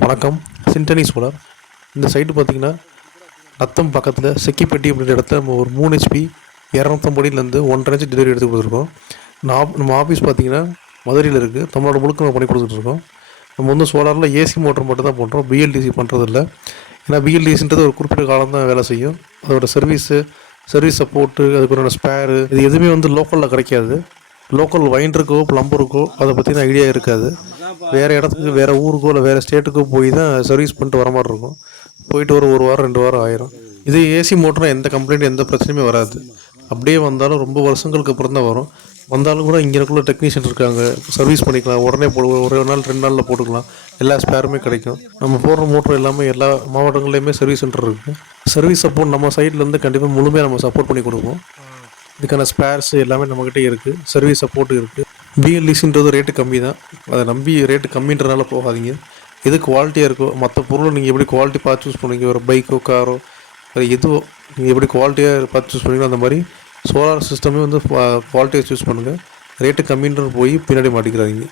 வணக்கம். சிண்டனி சோலார். இந்த சைட்டு பார்த்தீங்கன்னா நத்தம் பக்கத்தில் செக்கிப்பட்டி அப்படின்ற இடத்துல நம்ம ஒரு 3 ஹெச்பி 250 1.5 இன்ச் டெலிவரி எடுத்து கொடுத்துருக்கோம். நம்ம ஆஃபீஸ் பார்த்தீங்கன்னா மதுரையில் இருக்குது. தமிழ்நாடு முழுக்க நம்ம பண்ணி கொடுத்துட்ருக்கோம். நம்ம வந்து சோலாரில் ஏசி மோட்டர் மட்டும் தான் பண்ணுறோம், பிஎல்டிசி பண்ணுறதில்ல. ஏன்னா பிஎல்டிசின்றது ஒரு குறிப்பிட்ட காலம் தான் வேலை செய்யும். அதோட சர்வீஸ் சப்போர்ட்டு, அதுக்குண்டான ஸ்பேரு, இது எதுவுமே வந்து லோக்கலில் கிடைக்காது. லோக்கல் வைண்டருக்கோ ப்ளம்பருக்கோ அதை பற்றின ஐடியா இருக்காது. வேறு இடத்துக்கு, வேறு ஊருக்கோ இல்லை வேறு ஸ்டேட்டுக்கோ போய் தான் சர்வீஸ் பண்ணிட்டு வர மாதிரி இருக்கும். போயிட்டு ஒரு வாரம் 2 வாரம் ஆயிரும். இது ஏசி மோட்டர்னால் எந்த கம்ப்ளைண்ட் எந்த பிரச்சனையுமே வராது. அப்படியே வந்தாலும் ரொம்ப வருஷங்களுக்கு அப்புறம் தான் வரும். வந்தாலும் கூட இங்கே இருக்குள்ள டெக்னீஷியன் இருக்காங்க, சர்வீஸ் பண்ணிக்கலாம். உடனே ஒரு நாள் 2 நாளில் போட்டுக்கலாம். எல்லா ஸ்பேருமே கிடைக்கும். நம்ம போடுற மோட்டர் எல்லாமே எல்லா மாவட்டங்கள்லேயுமே சர்வீஸ் சென்டர் இருக்குது. சர்வீஸ் சப்போர்ட் நம்ம சைட்லேருந்து கண்டிப்பாக முழுமையாக நம்ம சப்போர்ட் பண்ணி கொடுப்போம். இதுக்கான ஸ்பேர்ஸ் எல்லாமே நம்மக்கிட்ட இருக்குது. சர்வீஸ் சப்போர்ட் இருக்குது. பிஎல்டிசின்றது ரேட்டு கம்மி தான். அதை நம்பி ரேட்டு கம்மின்றனால போகாதீங்க. எது குவாலிட்டியாக இருக்கோ, மற்ற பொருளை நீங்கள் எப்படி குவாலிட்டி பார்த்து சூஸ் பண்ணுவீங்க, ஒரு பைக்கோ காரோ அது எதுவோ நீங்கள் எப்படி குவாலிட்டியாக பார்த்து சூஸ் பண்ணுவீங்களோ அந்த மாதிரி சோலார் சிஸ்டமே வந்து குவாலிட்டியாக சூஸ் பண்ணுங்கள். ரேட்டு கம்மின்றது போய் பின்னாடி மாட்டிக்கிறாதீங்க.